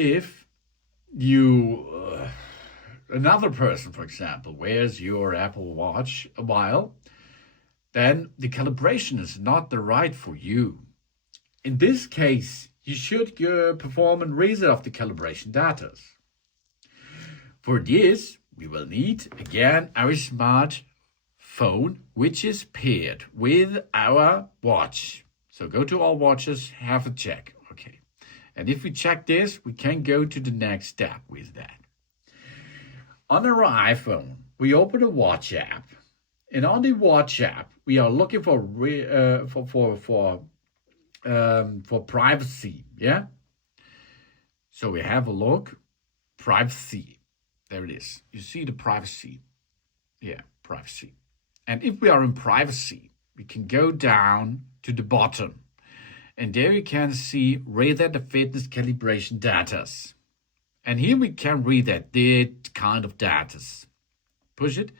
if you, another person, for example, wears your Apple Watch a while, then the calibration is not the right for you. In this case, you should perform a reset of the calibration data. For this, we will need, again, our smart phone, which is paired with our watch. So go to all watches, have a check. Okay. And if we check this, we can go to the next step with that. On our iPhone, we open the watch app. And on the watch app, we are looking for privacy, yeah? So we have a look, privacy. There it is. You see the privacy. Yeah, privacy. And if we are in privacy, we can go down to the bottom. And there you can see reset the fitness calibration data. And here we can read that kind of data. Push it.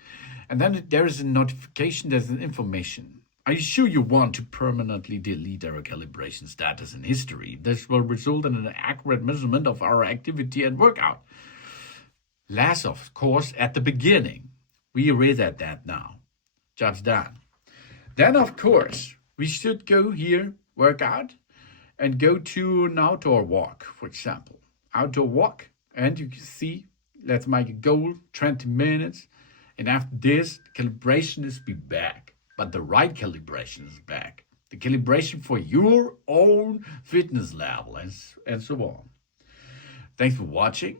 And then there is a notification, there's an information. Are you sure you want to permanently delete our calibration status in history? This will result in an accurate measurement of our activity and workout. Last, of course, at the beginning. We reset that now. Job's done. Then, of course, we should go here, workout, and go to an outdoor walk, for example. Outdoor walk, and you can see, let's make a goal, 20 minutes. And after this, the calibration is back. But the right calibration is back. The calibration for your own fitness level and so on. Thanks for watching.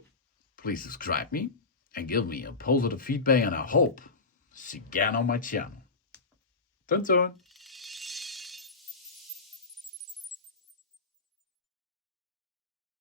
Please subscribe me and give me a positive feedback, and I hope see you again on my channel. Done.